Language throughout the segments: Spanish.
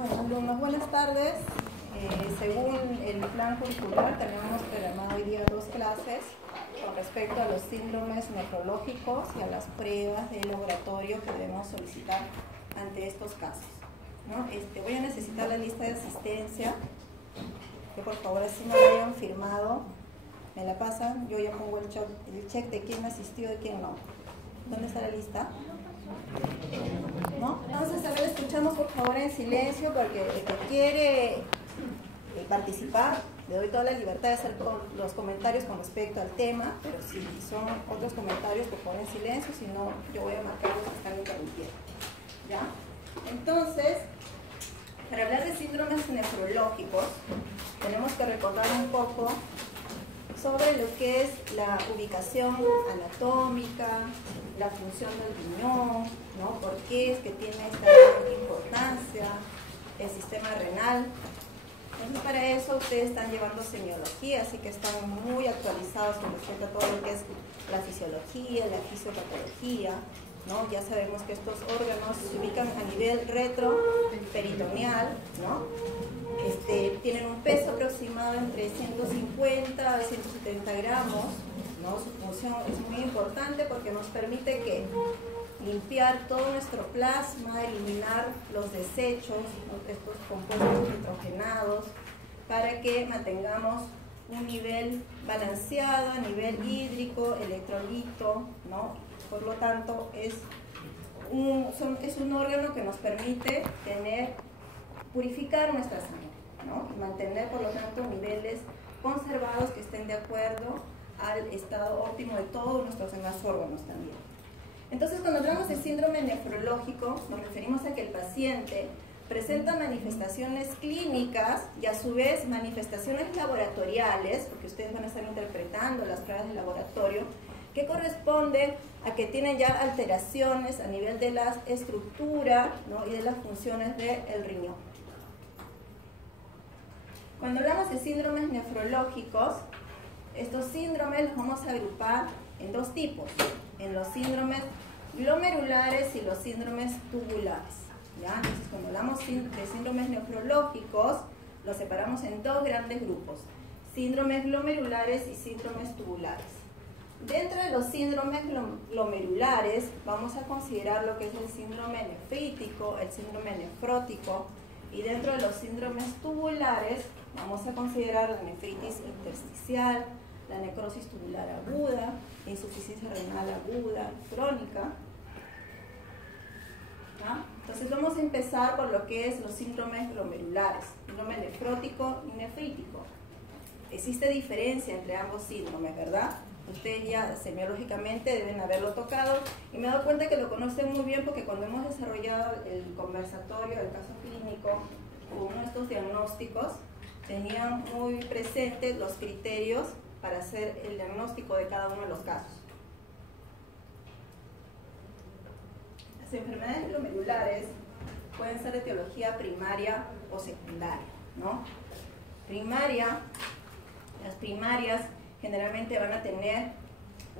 Bueno, alumnos, buenas tardes. Según el plan curricular, tenemos programado hoy día 2 clases con respecto a los síndromes nefrológicos y a las pruebas de laboratorio que debemos solicitar ante estos casos, ¿no? Voy a necesitar la lista de asistencia, que por favor así me la hayan firmado, me la pasan, yo ya pongo el check de quién asistió y quién no. ¿Dónde está la lista? ¿No? Entonces, a ver, escuchamos por favor en silencio, porque el que quiere participar, le doy toda la libertad de hacer los comentarios con respecto al tema, pero si son otros comentarios, por favor en silencio, si no, yo voy a marcar los que están interrumpiendo. ¿Ya? Entonces, para hablar de síndromes nefrológicos, tenemos que recordar un poco sobre lo que es la ubicación anatómica, la función del riñón, ¿no? ¿Por qué es que tiene esta gran importancia? El sistema renal. Entonces, para eso ustedes están llevando semiología, así que están muy actualizados con respecto a todo lo que es la fisiología, la fisiopatología, ¿no? Ya sabemos que estos órganos se ubican a nivel retroperitoneal, ¿no? Tienen un peso aproximado entre 150 a 170 gramos, ¿no? Su función es muy importante porque nos permite que limpiar todo nuestro plasma, eliminar los desechos, ¿no? Estos compuestos nitrogenados, para que mantengamos un nivel balanceado a nivel hídrico, electrolito, ¿no? Por lo tanto, es un órgano que nos permite purificar nuestra sangre, ¿no? Y mantener, por lo tanto, niveles conservados que estén de acuerdo al estado óptimo de todos nuestros demás órganos también. Entonces, cuando hablamos de síndrome nefrológico, nos referimos a que el paciente presenta manifestaciones clínicas y a su vez manifestaciones laboratoriales, porque ustedes van a estar interpretando las pruebas de laboratorio, que corresponden a que tienen ya alteraciones a nivel de la estructura, ¿no? Y de las funciones del riñón. Cuando hablamos de síndromes nefrológicos, estos síndromes los vamos a agrupar en 2 tipos, en los síndromes glomerulares y los síndromes tubulares, ¿ya? Entonces, cuando hablamos de síndromes nefrológicos, los separamos en 2 grandes grupos, síndromes glomerulares y síndromes tubulares. Dentro de los síndromes glomerulares vamos a considerar lo que es el síndrome nefrítico, el síndrome nefrótico, y dentro de los síndromes tubulares vamos a considerar la nefritis intersticial, la necrosis tubular aguda, la insuficiencia renal aguda, crónica. ¿Ah? Entonces vamos a empezar por lo que es los síndromes glomerulares, síndrome nefrótico y nefrítico. Existe diferencia entre ambos síndromes, ¿verdad? Ustedes ya semiológicamente deben haberlo tocado y me he dado cuenta que lo conocen muy bien porque cuando hemos desarrollado el conversatorio del caso clínico, uno de estos diagnósticos, tenían muy presentes los criterios para hacer el diagnóstico de cada uno de los casos. Las enfermedades glomerulares pueden ser de etiología primaria o secundaria, ¿no? Las primarias generalmente van a tener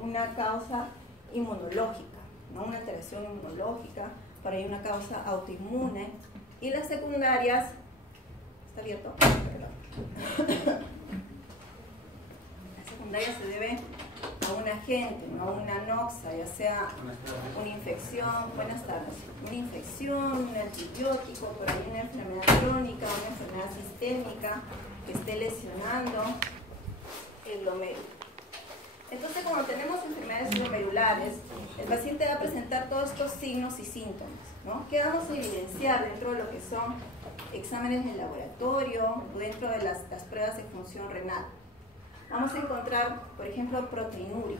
una causa inmunológica, ¿no? Una alteración inmunológica, por ahí una causa autoinmune, y las secundarias, ¿está abierto? Perdón. Las secundarias se deben a un agente, no a una noxa, ya sea una infección, buenas tardes, una infección, un antibiótico, por ahí una enfermedad crónica, una enfermedad sistémica que esté lesionando el glomérulo. Entonces, cuando tenemos enfermedades glomerulares, el paciente va a presentar todos estos signos y síntomas, ¿no? ¿Qué vamos a evidenciar dentro de lo que son exámenes de laboratorio, dentro de las pruebas de función renal? Vamos a encontrar, por ejemplo, proteinuria,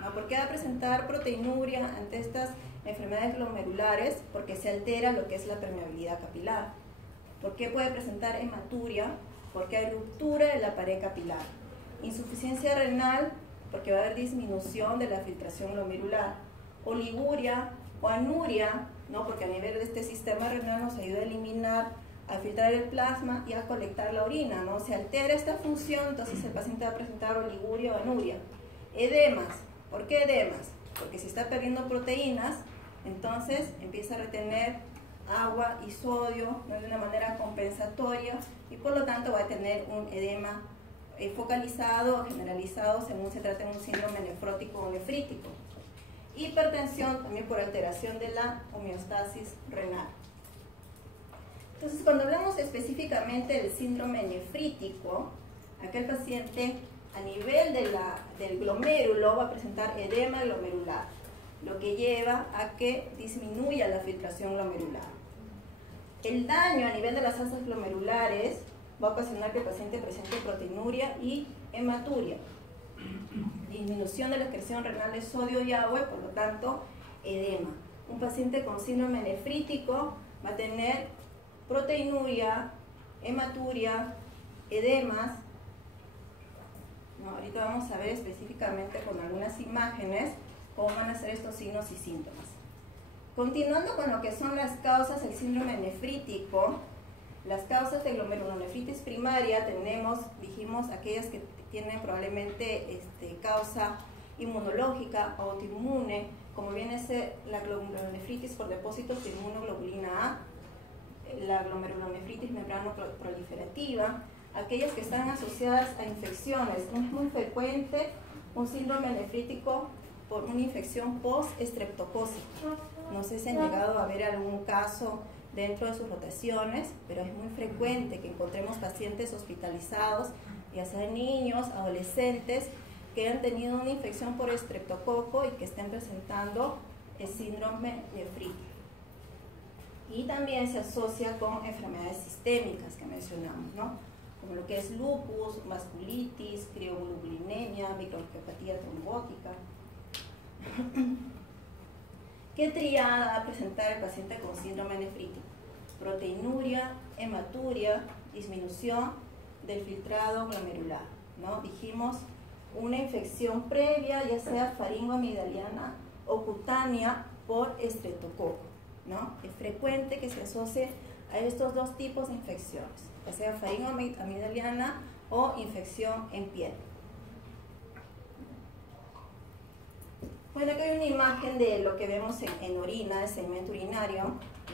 ¿no? ¿Por qué va a presentar proteinuria ante estas enfermedades glomerulares? Porque se altera lo que es la permeabilidad capilar. ¿Por qué puede presentar hematuria? Porque hay ruptura de la pared capilar. Insuficiencia renal, porque va a haber disminución de la filtración glomerular. Oliguria o anuria, ¿no? Porque a nivel de este sistema renal nos ayuda a eliminar, a filtrar el plasma y a colectar la orina, ¿no? Se altera esta función, entonces el paciente va a presentar oliguria o anuria. Edemas, ¿por qué edemas? Porque si está perdiendo proteínas, entonces empieza a retener agua y sodio, ¿no?, de una manera compensatoria, y por lo tanto va a tener un edema focalizado o generalizado según se trate de un síndrome nefrótico o nefrítico. Hipertensión también por alteración de la homeostasis renal. Entonces, cuando hablamos específicamente del síndrome nefrítico, aquel paciente a nivel del glomérulo va a presentar edema glomerular, lo que lleva a que disminuya la filtración glomerular. El daño a nivel de las asas glomerulares va a ocasionar que el paciente presente proteinuria y hematuria, disminución de la excreción renal de sodio y agua y por lo tanto edema. Un paciente con síndrome nefrítico va a tener proteinuria, hematuria, edemas. No, ahorita vamos a ver específicamente con algunas imágenes cómo van a ser estos signos y síntomas. Continuando con lo que son las causas del síndrome nefrítico, las causas de glomerulonefritis primaria dijimos aquellas que tienen probablemente causa inmunológica o autoinmune, como viene a ser la glomerulonefritis por depósitos de inmunoglobulina A, la glomerulonefritis membrano-proliferativa, aquellas que están asociadas a infecciones. No es muy frecuente un síndrome nefrítico por una infección post-estreptocócica. No sé si han llegado a ver algún caso dentro de sus rotaciones, pero es muy frecuente que encontremos pacientes hospitalizados, ya sean niños, adolescentes, que han tenido una infección por estreptococo y que estén presentando el síndrome nefrítico. Y también se asocia con enfermedades sistémicas que mencionamos, ¿no?, como lo que es lupus, vasculitis, crioglobulinemia, microangiopatía trombótica. ¿Qué triada va a presentar el paciente con síndrome nefrítico? Proteinuria, hematuria, disminución del filtrado glomerular, ¿no? Dijimos una infección previa, ya sea faringoamigdaliana o cutánea por estreptococo, ¿no? Es frecuente que se asocie a estos dos tipos de infecciones, ya sea faringoamigdaliana o infección en piel. Bueno, aquí hay una imagen de lo que vemos en orina, de segmento urinario,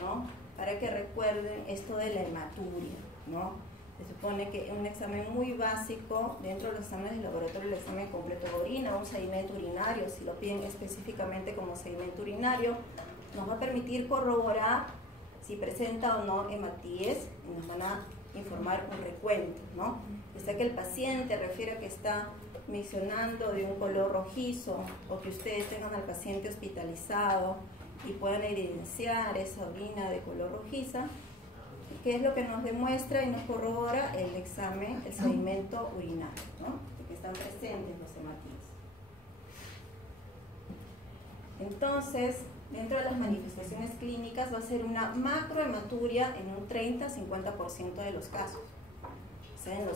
¿no?, para que recuerden esto de la hematuria, ¿no? Se supone que un examen muy básico dentro de los exámenes de laboratorio, el examen completo de orina, un sedimento urinario, si lo piden específicamente como sedimento urinario, nos va a permitir corroborar si presenta o no hematíes y nos van a informar un recuento, ¿no? Está que el paciente refiere que está mencionando de un color rojizo o que ustedes tengan al paciente hospitalizado y puedan evidenciar esa orina de color rojiza, que es lo que nos demuestra y nos corrobora el examen, el sedimento urinario, ¿no?, de que están presentes los hematíes. Entonces, dentro de las manifestaciones clínicas va a ser una macrohematuria en un 30-50% de los casos. O sea, en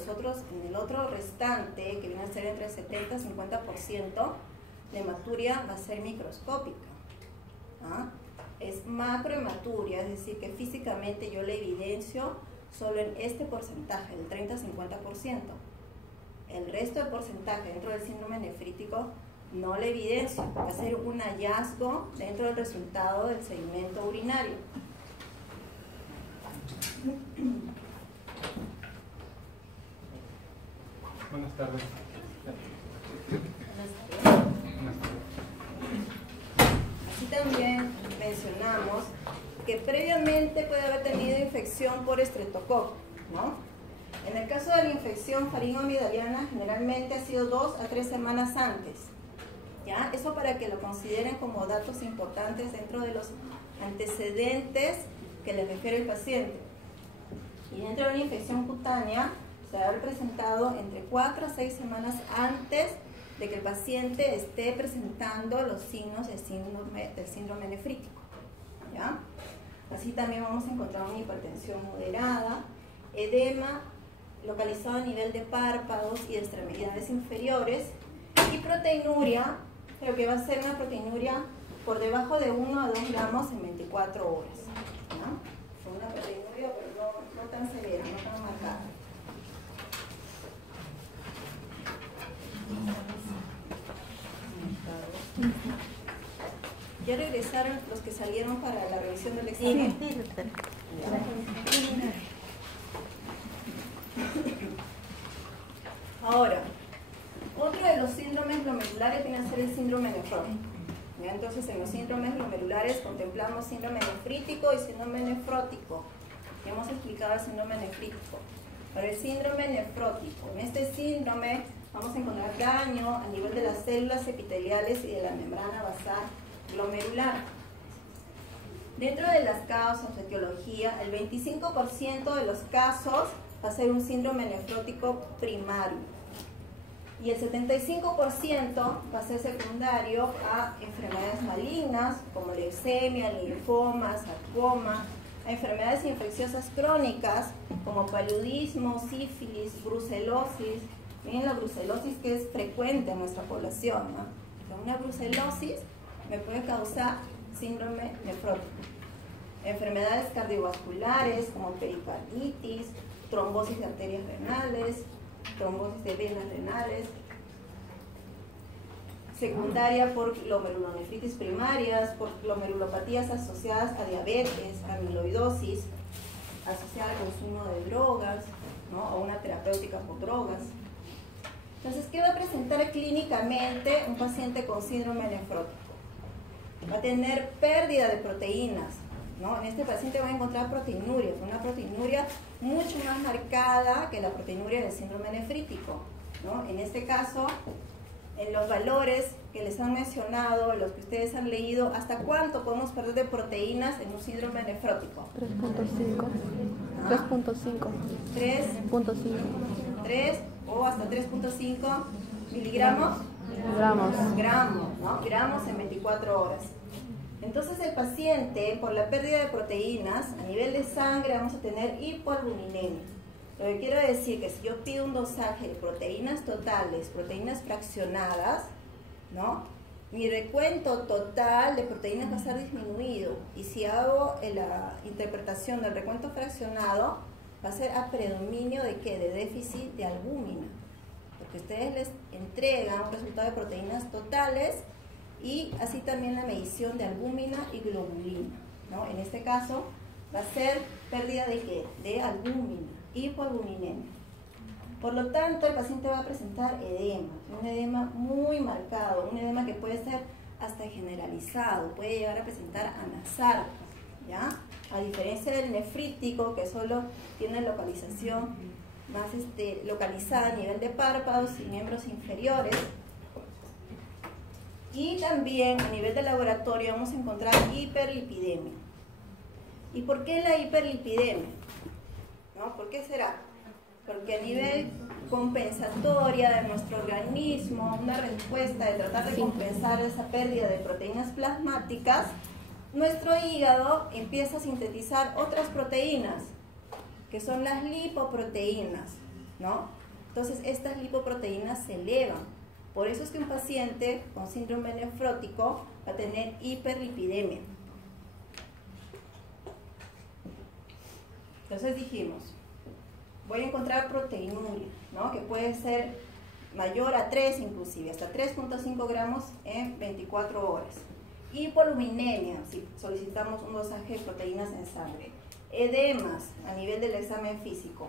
el otro restante, que viene a ser entre el 70 y 50%, la hematuria va a ser microscópica. ¿Ah? Es macrohematuria, es decir, que físicamente yo la evidencio solo en este porcentaje, el 30-50%. El resto del porcentaje dentro del síndrome nefrítico no la evidencio, va a ser un hallazgo dentro del resultado del sedimento urinario. Buenas tardes. Así también mencionamos que previamente puede haber tenido infección por estreptococo, ¿no? En el caso de la infección faringoamigdaliana, generalmente ha sido 2 a 3 semanas antes, ¿ya? Eso para que lo consideren como datos importantes dentro de los antecedentes que les refiere el paciente. Y dentro de una infección cutánea, se va a haber presentado entre 4 a 6 semanas antes de que el paciente esté presentando los signos del síndrome nefrítico, ¿ya? Así también vamos a encontrar una hipertensión moderada, edema localizado a nivel de párpados y de extremidades inferiores, y proteinuria, pero que va a ser una proteinuria por debajo de 1 a 2 gramos en 24 horas, ¿ya? Fue una proteinuria, pero no tan severa, no tan marcada. ¿Ya regresaron los que salieron para la revisión del examen? Ahora, otro de los síndromes glomerulares viene a ser el síndrome nefrótico. ¿Ya? Entonces, en los síndromes glomerulares contemplamos síndrome nefrítico y síndrome nefrótico. Ya hemos explicado el síndrome nefrítico. Para el síndrome nefrótico, en este síndrome vamos a encontrar daño a nivel de las células epiteliales y de la membrana basal glomerular. Dentro de las causas de etiología, el 25% de los casos va a ser un síndrome nefrótico primario y el 75% va a ser secundario a enfermedades malignas como leucemia, linfomas, sarcoma, a enfermedades infecciosas crónicas como paludismo, sífilis, brucelosis. Miren la brucelosis, que es frecuente en nuestra población, ¿no? Una brucelosis me puede causar síndrome nefrótico. Enfermedades cardiovasculares como pericarditis, trombosis de arterias renales, trombosis de venas renales, secundaria por glomerulonefritis primarias, por glomerulopatías asociadas a diabetes, amiloidosis, asociada al consumo de drogas, ¿no? O una terapéutica por drogas. Entonces, ¿qué va a presentar clínicamente un paciente con síndrome nefrótico? Va a tener pérdida de proteínas, ¿no? En este paciente va a encontrar proteinuria, una proteinuria mucho más marcada que la proteinuria del síndrome nefrítico, ¿no? En este caso, en los valores que les han mencionado, los que ustedes han leído, ¿hasta cuánto podemos perder de proteínas en un síndrome nefrótico? 3.5. 3.5. 3 o hasta 3.5 miligramos. Gramos, ¿no? Gramos en 24 horas. Entonces el paciente, por la pérdida de proteínas, a nivel de sangre vamos a tener hipoalbuminemia. Lo que quiero decir que si yo pido un dosaje de proteínas totales, proteínas fraccionadas, ¿no? Mi recuento total de proteínas va a estar disminuido. Y si hago la interpretación del recuento fraccionado, va a ser a predominio de ¿qué? De déficit de albúmina. Porque ustedes les entregan un resultado de proteínas totales y así también la medición de albúmina y globulina, ¿no? En este caso va a ser pérdida de ¿qué? De albúmina, hipoalbuminemia. Por lo tanto, el paciente va a presentar edema, un edema muy marcado, un edema que puede ser hasta generalizado, puede llegar a presentar anasarca, ¿ya? A diferencia del nefrítico, que solo tiene localización más localizada a nivel de párpados y miembros inferiores. Y también a nivel de laboratorio vamos a encontrar hiperlipidemia. ¿Y por qué la hiperlipidemia? ¿No? ¿Por qué será? Porque a nivel compensatoria de nuestro organismo, una respuesta de tratar de compensar esa pérdida de proteínas plasmáticas, nuestro hígado empieza a sintetizar otras proteínas, que son las lipoproteínas, ¿no? Entonces estas lipoproteínas se elevan. Por eso es que un paciente con síndrome nefrótico va a tener hiperlipidemia. Entonces dijimos, voy a encontrar proteinuria, ¿no? Que puede ser mayor a 3 inclusive, hasta 3.5 gramos en 24 horas. Hipoalbuminemia, si solicitamos un dosaje de proteínas en sangre. Edemas a nivel del examen físico.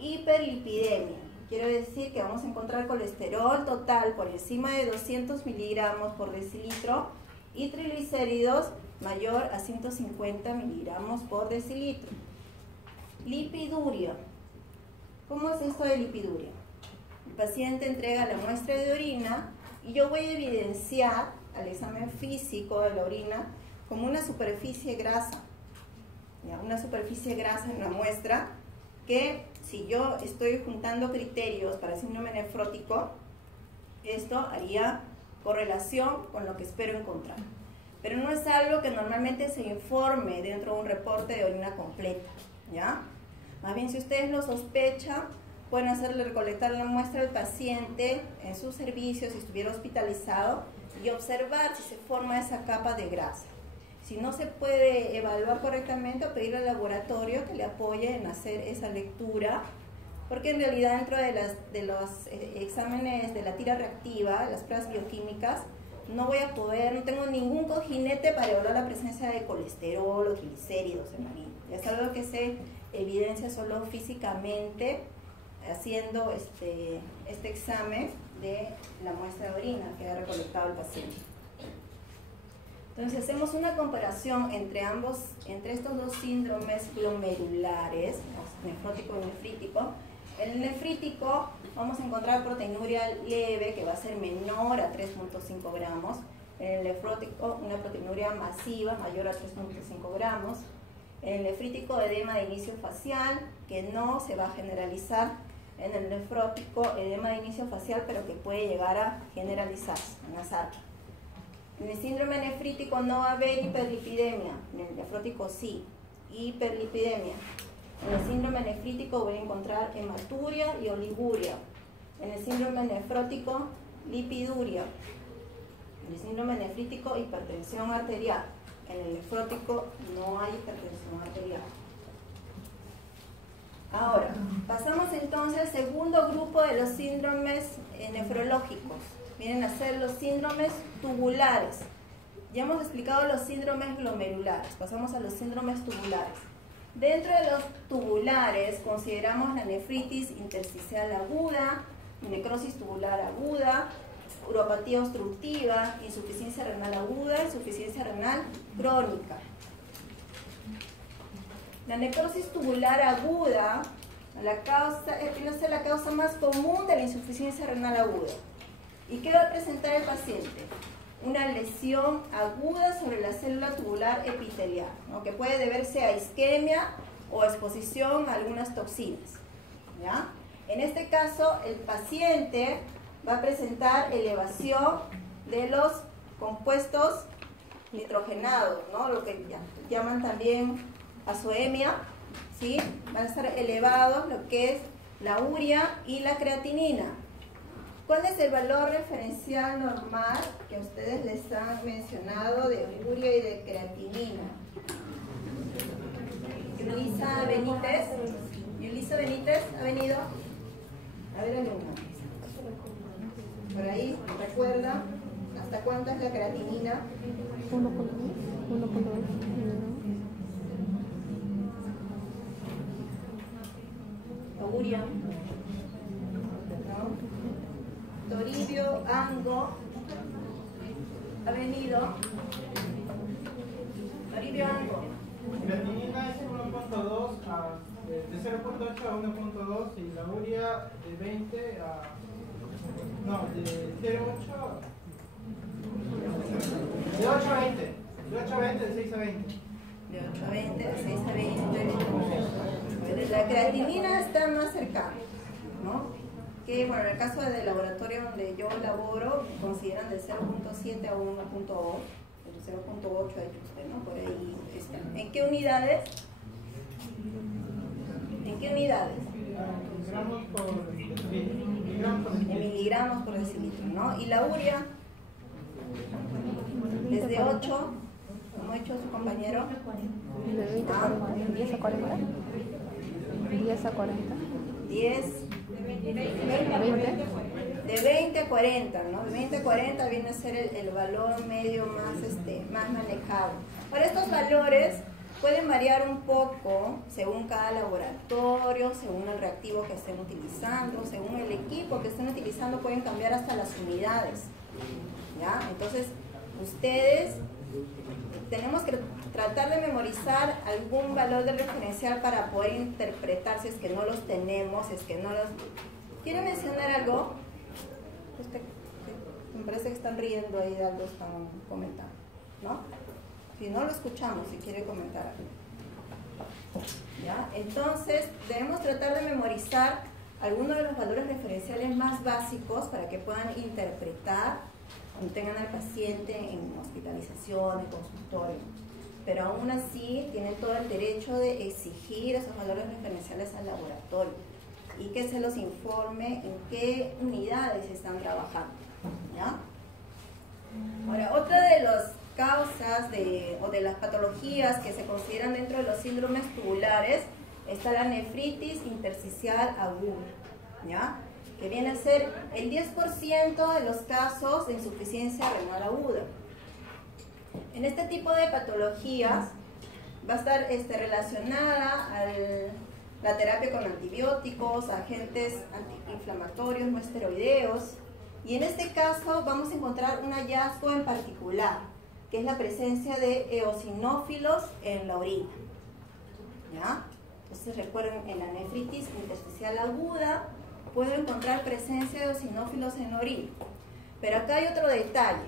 Hiperlipidemia, quiero decir que vamos a encontrar colesterol total por encima de 200 miligramos por decilitro y triglicéridos mayor a 150 miligramos por decilitro. Lipiduria. ¿Cómo es esto de lipiduria? El paciente entrega la muestra de orina y yo voy a evidenciar al examen físico de la orina como una superficie grasa. ¿Ya? Una superficie grasa en la muestra que si yo estoy juntando criterios para síndrome nefrótico, esto haría correlación con lo que espero encontrar. Pero no es algo que normalmente se informe dentro de un reporte de orina completa, ¿ya? Más bien, si ustedes lo sospechan, pueden hacerle recolectar la muestra del paciente en su servicio, si estuviera hospitalizado, y observar si se forma esa capa de grasa. Si no se puede evaluar correctamente, o pedirle al laboratorio que le apoye en hacer esa lectura, porque en realidad dentro de los exámenes de la tira reactiva, las pruebas bioquímicas, no voy a poder, no tengo ningún cojinete para evaluar la presencia de colesterol o triglicéridos en la orina. Es algo que se evidencia solo físicamente haciendo este examen de la muestra de orina que ha recolectado el paciente. Entonces hacemos una comparación entre estos dos síndromes glomerulares, nefrótico y nefrítico. En el nefrítico vamos a encontrar proteinuria leve que va a ser menor a 3.5 gramos. En el nefrótico una proteinuria masiva mayor a 3.5 gramos. En el nefrítico edema de inicio facial que no se va a generalizar. En el nefrótico edema de inicio facial pero que puede llegar a generalizarse en las arcas. En el síndrome nefrítico no va a haber hiperlipidemia, en el nefrótico sí, hiperlipidemia. En el síndrome nefrítico voy a encontrar hematuria y oliguria. En el síndrome nefrótico, lipiduria. En el síndrome nefrítico, hipertensión arterial. En el nefrótico no hay hipertensión arterial. Ahora, pasamos entonces al segundo grupo de los síndromes nefrológicos. Vienen a ser los síndromes tubulares. Ya hemos explicado los síndromes glomerulares, pasamos a los síndromes tubulares. Dentro de los tubulares consideramos la nefritis intersticial aguda, necrosis tubular aguda, uropatía obstructiva, insuficiencia renal aguda, insuficiencia renal crónica. La necrosis tubular aguda tiene que ser la causa más común de la insuficiencia renal aguda. ¿Y qué va a presentar el paciente? Una lesión aguda sobre la célula tubular epitelial, ¿no? Que puede deberse a isquemia o exposición a algunas toxinas, ¿ya? En este caso, el paciente va a presentar elevación de los compuestos nitrogenados, ¿no? Lo que llaman también azoemia, ¿sí? Van a estar elevados lo que es la urea y la creatinina. ¿Cuál es el valor referencial normal que ustedes les han mencionado de urea y de creatinina? Yulisa Benítez ha venido. A ver, alumna. Por ahí, ¿recuerda hasta cuánto es la creatinina? 1.2. Urea. ¿No? Toribio Ango ha venido. Toribio Ango. Creatinina es 1.2 de 0.8 a 1.2 y la urea de 20 a... No, de 0.8 de 8 a 20. De 8 a 20, de 6 a 20. De 8 a 20, de 6 a 20. La creatinina está más cercana, ¿no? Que bueno, en el caso del laboratorio donde yo laboro, consideran de 0.7 a 1.2, el 0.8 ha hecho usted, ¿no? Por ahí está. ¿En qué unidades? ¿En qué unidades? Gramos por decilitro. En miligramos por decilitro, ¿no? Y la urea, desde 8, como ha hecho su compañero. De 20 a 40. 10 a 40. 10 a 40. 10. 20. De 20 a 40, ¿no? De 20 a 40 viene a ser el valor medio más manejado. Ahora, estos valores pueden variar un poco según cada laboratorio, según el reactivo que estén utilizando, según el equipo que estén utilizando, pueden cambiar hasta las unidades, ¿ya? Entonces, ustedes tenemos que tratar de memorizar algún valor de referencial para poder interpretar si es que no los tenemos, si es que no los... ¿Quieren mencionar algo? Me parece que están riendo ahí de algo, están comentando, ¿no? Si no, lo escuchamos, si quiere comentar algo. ¿Ya? Entonces, debemos tratar de memorizar algunos de los valores referenciales más básicos para que puedan interpretar cuando tengan al paciente en hospitalización, en consultorio. Pero aún así, tienen todo el derecho de exigir esos valores referenciales al laboratorio y que se los informe en qué unidades están trabajando, ¿ya? Ahora, otra de las causas o de las patologías que se consideran dentro de los síndromes tubulares está la nefritis intersticial aguda, ¿ya? que viene a ser el 10% de los casos de insuficiencia renal aguda. En este tipo de patologías va a estar relacionada a la terapia con antibióticos, agentes antiinflamatorios no esteroideos, y en este caso vamos a encontrar un hallazgo en particular, que es la presencia de eosinófilos en la orina. ¿Ya? Entonces recuerden, en la nefritis intersticial aguda puedo encontrar presencia de eosinófilos en la orina. Pero acá hay otro detalle.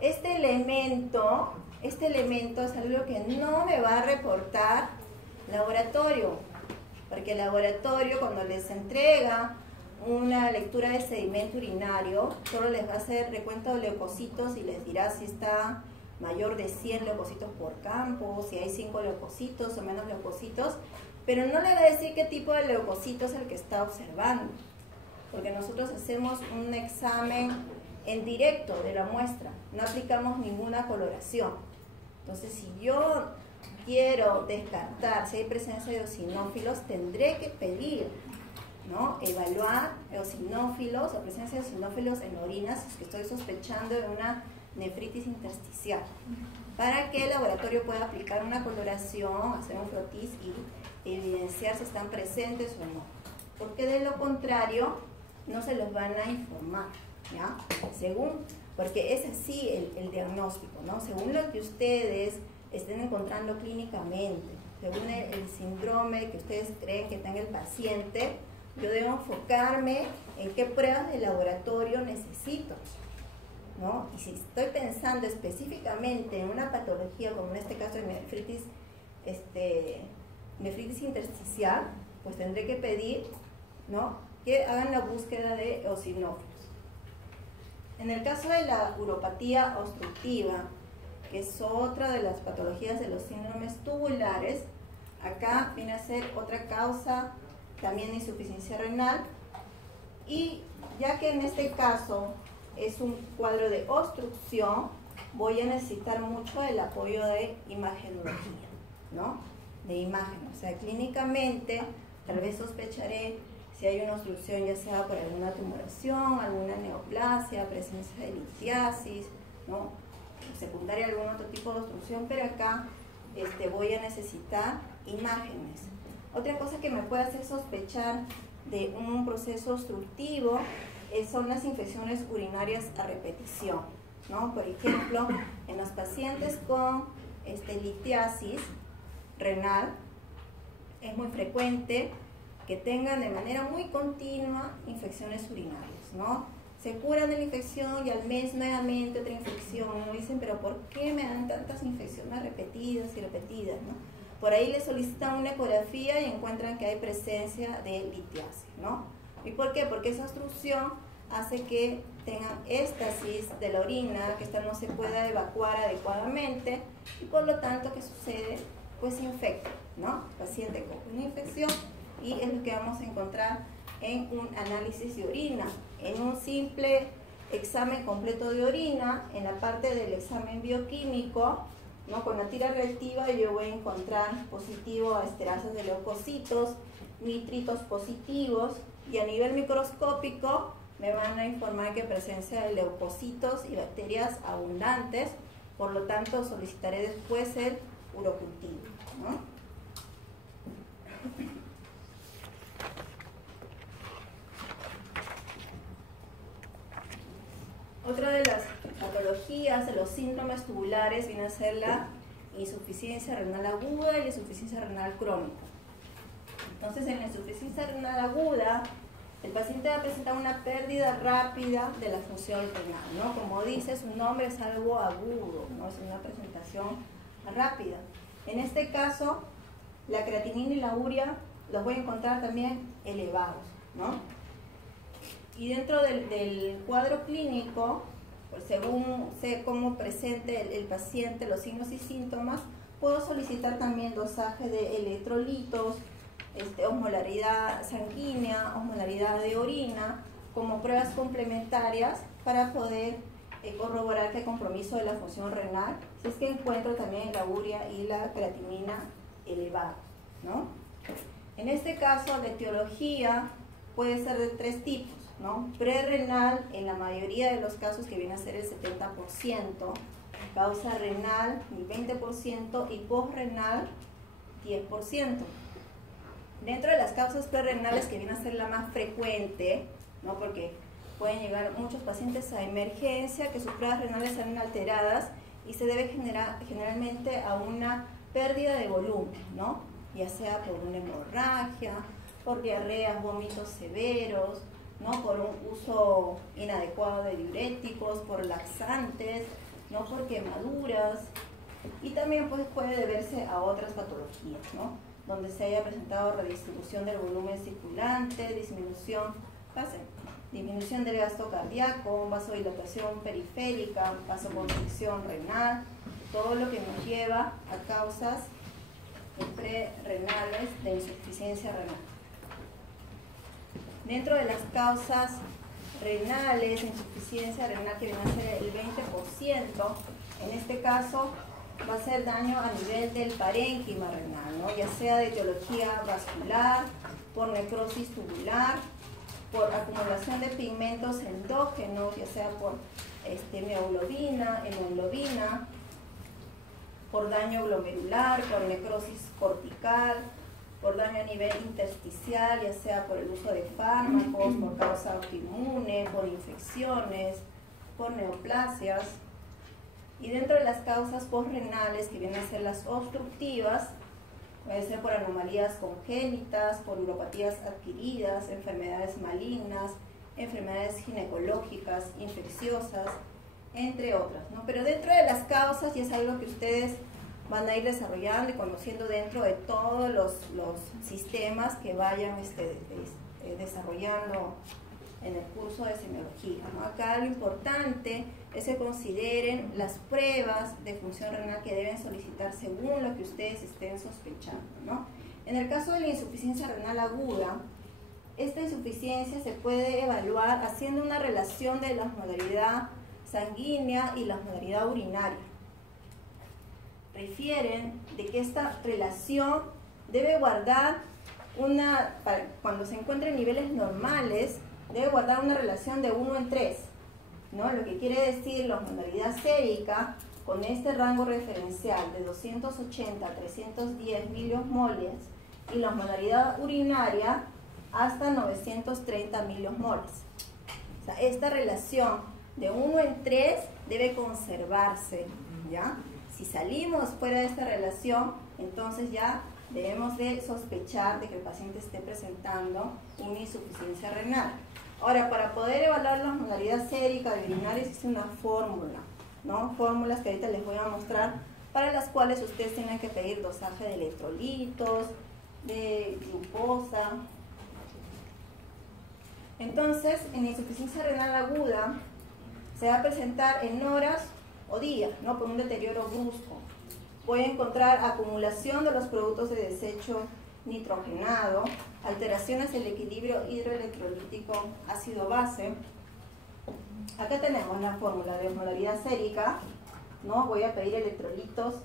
Este elemento es algo que no me va a reportar laboratorio, porque el laboratorio, cuando les entrega una lectura de sedimento urinario, solo les va a hacer recuento de leucocitos y les dirá si está mayor de 100 leucocitos por campo, si hay 5 leucocitos o menos leucocitos, pero no le va a decir qué tipo de leucocito es el que está observando, porque nosotros hacemos un examen en directo de la muestra, no aplicamos ninguna coloración. Entonces, si yo quiero descartar si hay presencia de eosinófilos, tendré que pedir, ¿no?, evaluar eosinófilos o presencia de eosinófilos en orina si es que estoy sospechando de una nefritis intersticial, para que el laboratorio pueda aplicar una coloración, hacer un frotis y evidenciar si están presentes o no, porque de lo contrario no se los van a informar, ¿ya? Porque es así el diagnóstico, ¿no? Según lo que ustedes estén encontrando clínicamente, según el síndrome que ustedes creen que tenga el paciente, yo debo enfocarme en qué pruebas de laboratorio necesito, ¿no? Y si estoy pensando específicamente en una patología, como en este caso de nefritis intersticial, pues tendré que pedir, ¿no?, que hagan la búsqueda de eosinófilos. En el caso de la uropatía obstructiva, que es otra de las patologías de los síndromes tubulares, acá viene a ser otra causa también de insuficiencia renal, y ya que en este caso es un cuadro de obstrucción, voy a necesitar mucho el apoyo de imagenología, ¿no? De imagen, o sea, clínicamente tal vez sospecharé si hay una obstrucción, ya sea por alguna tumoración, alguna neoplasia, presencia de litiasis, ¿no?, secundaria, algún otro tipo de obstrucción, pero acá voy a necesitar imágenes. Otra cosa que me puede hacer sospechar de un proceso obstructivo son las infecciones urinarias a repetición, ¿no? Por ejemplo, en los pacientes con litiasis renal es muy frecuente que tengan de manera muy continua infecciones urinarias, ¿no? Se curan de la infección y al mes nuevamente otra infección, ¿no? Dicen, pero ¿por qué me dan tantas infecciones repetidas y repetidas, ¿no? Por ahí le solicitan una ecografía y encuentran que hay presencia de litiasis, ¿no? ¿Y por qué? Porque esa obstrucción hace que tengan éstasis de la orina, que esta no se pueda evacuar adecuadamente y por lo tanto, ¿qué sucede? Pues se infecta, ¿no? El paciente con una infección, y es lo que vamos a encontrar en un análisis de orina. En un simple examen completo de orina, en la parte del examen bioquímico, ¿no?, con la tira reactiva yo voy a encontrar positivo a esterasas de leucocitos, nitritos positivos, y a nivel microscópico me van a informar que presencia de leucocitos y bacterias abundantes, por lo tanto solicitaré después el urocultivo, ¿no? Otra de las patologías de los síndromes tubulares viene a ser la insuficiencia renal aguda y la insuficiencia renal crónica. Entonces, en la insuficiencia renal aguda, el paciente va a presentar una pérdida rápida de la función renal, ¿no? Como dice su nombre, es algo agudo, ¿no? Es una presentación rápida. En este caso, la creatinina y la urea los voy a encontrar también elevados, ¿no? Y dentro del cuadro clínico, pues según sé cómo presente el paciente los signos y síntomas, puedo solicitar también dosaje de electrolitos, osmolaridad sanguínea, osmolaridad de orina, como pruebas complementarias para poder corroborar que hay compromiso de la función renal, si es que encuentro también la urea y la creatinina elevados, ¿no? En este caso, la etiología puede ser de 3 tipos. ¿no? Prerrenal, en la mayoría de los casos, que viene a ser el 70%, causa renal el 20% y posrenal 10%. Dentro de las causas prerrenales, que viene a ser la más frecuente, ¿no? Porque pueden llegar muchos pacientes a emergencia que sus pruebas renales salen alteradas y se debe generalmente a una pérdida de volumen, ¿no? Ya sea por una hemorragia, por diarreas, vómitos severos, ¿no? Por un uso inadecuado de diuréticos, por laxantes, ¿no? Por quemaduras, y también pues, puede deberse a otras patologías, ¿no? Donde se haya presentado redistribución del volumen circulante, disminución del gasto cardíaco, vasodilatación periférica, vasoconstricción renal, todo lo que nos lleva a causas prerrenales de insuficiencia renal. Dentro de las causas renales, insuficiencia renal, que viene a ser el 20%, en este caso va a ser daño a nivel del parénquima renal, ¿no? Ya sea de etiología vascular, por necrosis tubular, por acumulación de pigmentos endógenos, ya sea por mioglobina, hemoglobina, por daño glomerular, por necrosis cortical, por daño a nivel intersticial, ya sea por el uso de fármacos, por causa autoinmune, por infecciones, por neoplasias. Y dentro de las causas postrenales, que vienen a ser las obstructivas, puede ser por anomalías congénitas, por neuropatías adquiridas, enfermedades malignas, enfermedades ginecológicas, infecciosas, entre otras, ¿no? Pero dentro de las causas, y es algo que ustedes van a ir desarrollando y conociendo dentro de todos los sistemas que vayan desarrollando en el curso de semiología, ¿no? Acá lo importante es que consideren las pruebas de función renal que deben solicitar según lo que ustedes estén sospechando, ¿no? En el caso de la insuficiencia renal aguda, esta insuficiencia se puede evaluar haciendo una relación de la osmolaridad sanguínea y la osmolaridad urinaria. Refieren de que esta relación debe guardar cuando se encuentre en niveles normales, debe guardar una relación de 1:3, ¿no? Lo que quiere decir la osmolaridad sérica con este rango referencial de 280 a 310 miliosmoles y la osmolaridad urinaria hasta 930 miliosmoles. O sea, esta relación de 1:3 debe conservarse, ¿ya? Si salimos fuera de esta relación, entonces ya debemos de sospechar de que el paciente esté presentando una insuficiencia renal. Ahora, para poder evaluar la osmolaridad sérica de urinaria existe una fórmula, ¿no? Fórmulas que ahorita les voy a mostrar, para las cuales ustedes tienen que pedir dosaje de electrolitos, de glucosa. Entonces, en insuficiencia renal aguda se va a presentar en horas o días, ¿no? Por un deterioro brusco. Puede encontrar acumulación de los productos de desecho nitrogenado, alteraciones del equilibrio hidroelectrolítico ácido-base. Acá tenemos la fórmula de osmolaridad sérica, ¿no? Voy a pedir electrolitos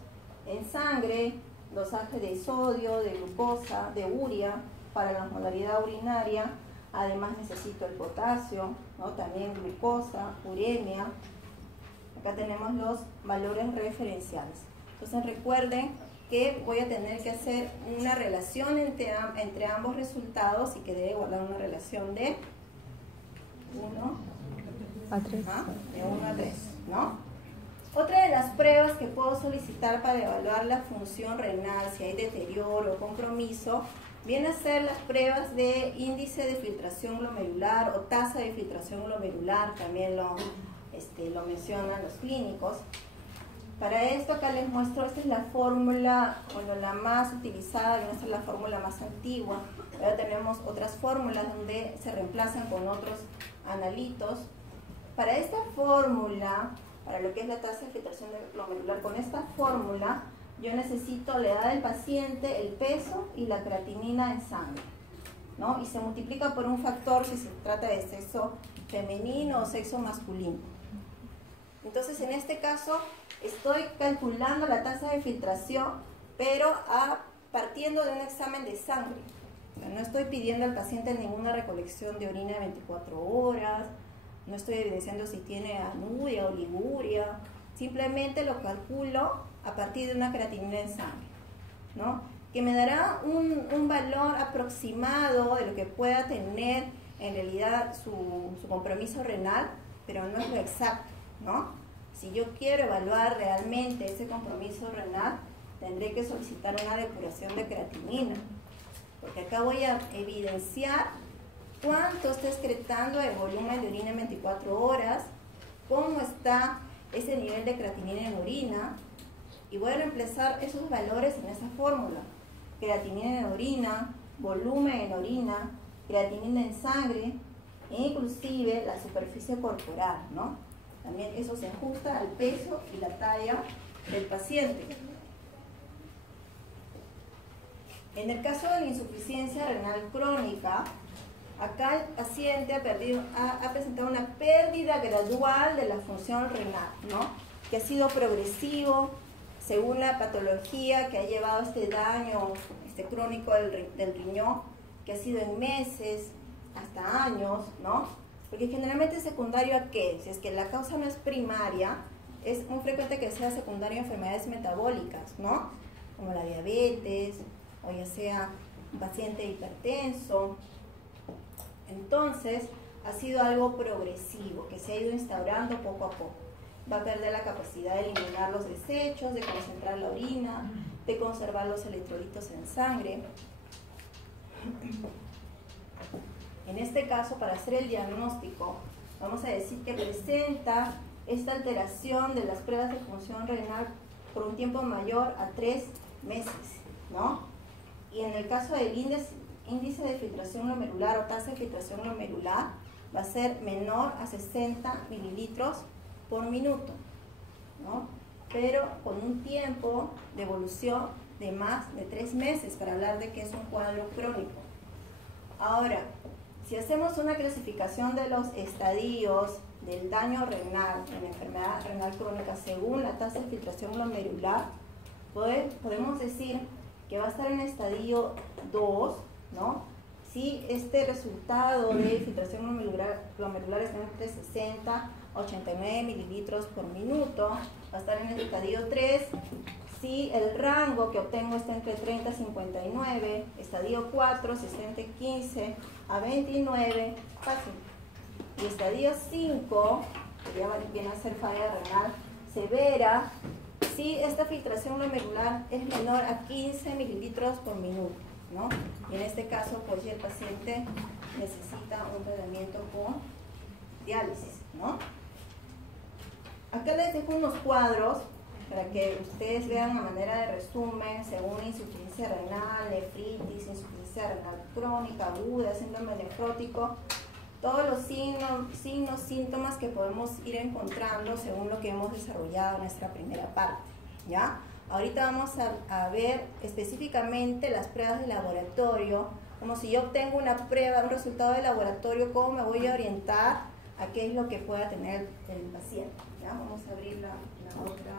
en sangre, dosaje de sodio, de glucosa, de urea para la osmolaridad urinaria. Además necesito el potasio, ¿no? También glucosa, uremia. Acá tenemos los valores referenciales. Entonces recuerden que voy a tener que hacer una relación entre ambos resultados y que debe guardar una relación de 1 a 3. De 1 a 3, ¿no? Otra de las pruebas que puedo solicitar para evaluar la función renal, si hay deterioro o compromiso, viene a ser las pruebas de índice de filtración glomerular o tasa de filtración glomerular, también lo mencionan los clínicos. Para esto acá les muestro, esta es la fórmula, bueno, la más utilizada, viene a ser la fórmula más antigua. Ahora tenemos otras fórmulas donde se reemplazan con otros analitos. Para esta fórmula, para lo que es la tasa de filtración glomerular, con esta fórmula yo necesito la edad del paciente, el peso y la creatinina en sangre, ¿no? Y se multiplica por un factor si se trata de sexo femenino o sexo masculino. Entonces, en este caso, estoy calculando la tasa de filtración, pero partiendo de un examen de sangre. No estoy pidiendo al paciente ninguna recolección de orina de 24 horas, no estoy evidenciando si tiene anuria o oliguria, simplemente lo calculo a partir de una creatinina en sangre, ¿no? Que me dará un valor aproximado de lo que pueda tener en realidad su compromiso renal, pero no es lo exacto, ¿no? Si yo quiero evaluar realmente ese compromiso renal, tendré que solicitar una depuración de creatinina, porque acá voy a evidenciar cuánto está excretando el volumen de orina en 24 horas, cómo está ese nivel de creatinina en orina, y voy a reemplazar esos valores en esa fórmula. Creatinina en orina, volumen en orina, creatinina en sangre, e inclusive la superficie corporal, ¿no? También eso se ajusta al peso y la talla del paciente. En el caso de la insuficiencia renal crónica, acá el paciente ha presentado una pérdida gradual de la función renal, ¿no? Que ha sido progresivo según la patología que ha llevado este daño crónico del riñón, que ha sido en meses hasta años, ¿no? Porque generalmente es secundario a qué? Si es que la causa no es primaria, es muy frecuente que sea secundario a enfermedades metabólicas, ¿no? Como la diabetes, o ya sea un paciente hipertenso. Entonces, ha sido algo progresivo, que se ha ido instaurando poco a poco. Va a perder la capacidad de eliminar los desechos, de concentrar la orina, de conservar los electrolitos en sangre. En este caso, para hacer el diagnóstico, vamos a decir que presenta esta alteración de las pruebas de función renal por un tiempo mayor a 3 meses, ¿no? Y en el caso del índice de filtración glomerular o tasa de filtración glomerular, va a ser menor a 60 mililitros por minuto, ¿no? Pero con un tiempo de evolución de más de 3 meses para hablar de que es un cuadro crónico. Ahora, si hacemos una clasificación de los estadios del daño renal en la enfermedad renal crónica según la tasa de filtración glomerular, podemos decir que va a estar en estadio 2, ¿no? Si este resultado de filtración glomerular está entre 60 a 89 mililitros por minuto, va a estar en el estadio 3. Si el rango que obtengo está entre 30 a 59, estadio 4, 15 a 29, fácil. Y estadio 5, que ya viene a ser falla renal severa, si esta filtración glomerular es menor a 15 mililitros por minuto, ¿no? Y en este caso, pues si el paciente necesita un tratamiento con diálisis, ¿no? Acá les dejo unos cuadros para que ustedes vean a manera de resumen según insuficiencia renal, nefritis, insuficiencia renal crónica, aguda, síndrome nefrótico, todos los signos, síntomas que podemos ir encontrando según lo que hemos desarrollado en nuestra primera parte, ¿ya? Ahorita vamos a ver específicamente las pruebas de laboratorio, como si yo obtengo una prueba, un resultado de laboratorio, cómo me voy a orientar a qué es lo que pueda tener el paciente, ¿ya? Vamos a abrir la otra.